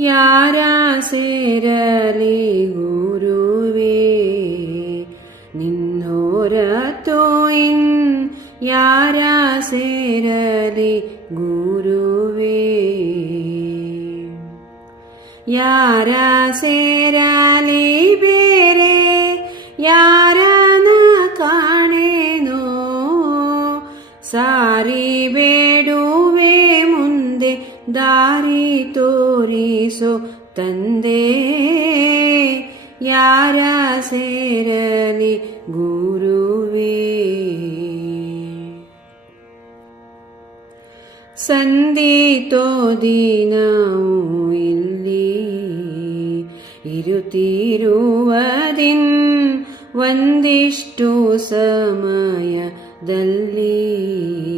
यारा गुर्वे गुरुवे, यारा येरली गुरु बेरे य काणे नो सारी बेडु दारि तोरी तन्दे तो तंदे यारा सेरनी गुरुवे संदी तो दीन उिल्ली इरुतीरु अधीन वंदीष्टु समय दल्ली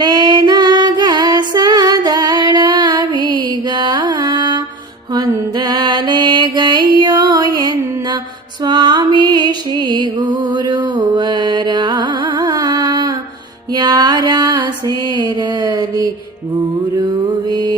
ಲೇನಗಸದಳವೀಗ सेवया मानग ಎನ್ನ ಸ್ವಾಮಿ ಶ್ರೀ श्री ಯಾರ सेरली ಗುರುವೇ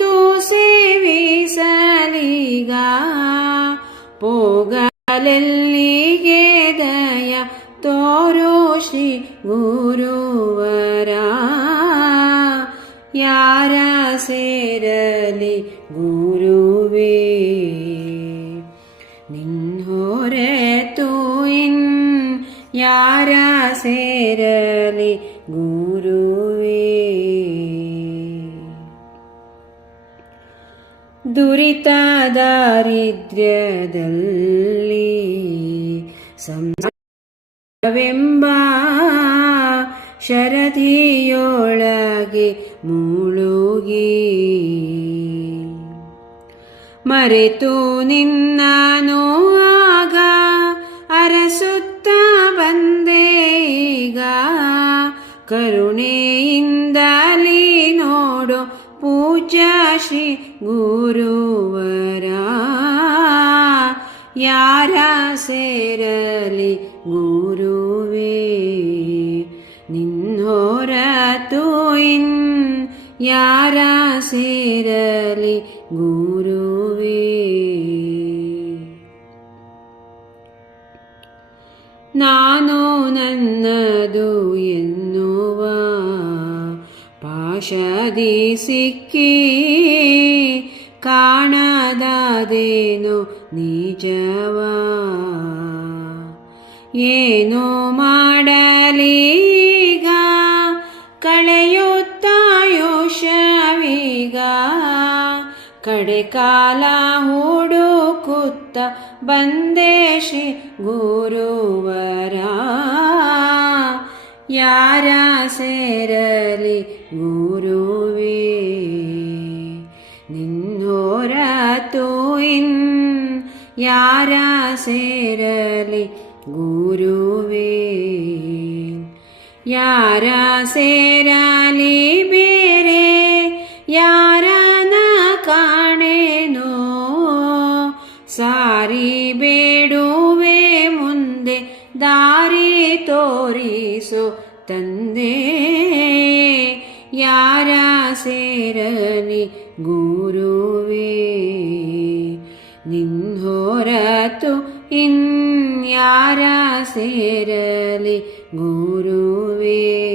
तोरो श्री गुरुवरा यारा सेरले गुरुवे निन्होरे रे तू यारा सेरले गुरुवे दुरीता दारिद्र्य दल्ली सं वेम्बा शरद मूलोगे ಮರೆತು निग अरस ಅರಸುತ್ತ ಬಂದೇಗ करुणी नोडो पूज्य श्री गुरो य सेरली गुरूवे निनोरा तू यारा सेरली गुरूवे नानो नन्न दूयनुवा पाशा दिसकी कानादा देनु नीचवा ಏನು ಮಾಡಲೀಗ कलयता ಕಡೆ ಕಾಲ ಹುಡುಕುತ್ತ ಬಂದೇಶಿ ಗುರುವರ ಯಾರ ಸೇರಲಿ ಗುರುವೇ ನಿನ್ನೋರ ತೂಯಿನ್ ಯಾರ ಸೇರಲಿ गुरुवे यारा सेराले बेरे यारा न काणे नो सारी बेडुवे मुंदे दारी तोरीसो तंदे यारा सेरनि गुरुवे निन्होरतु इन् यारा सेरली गुरुवी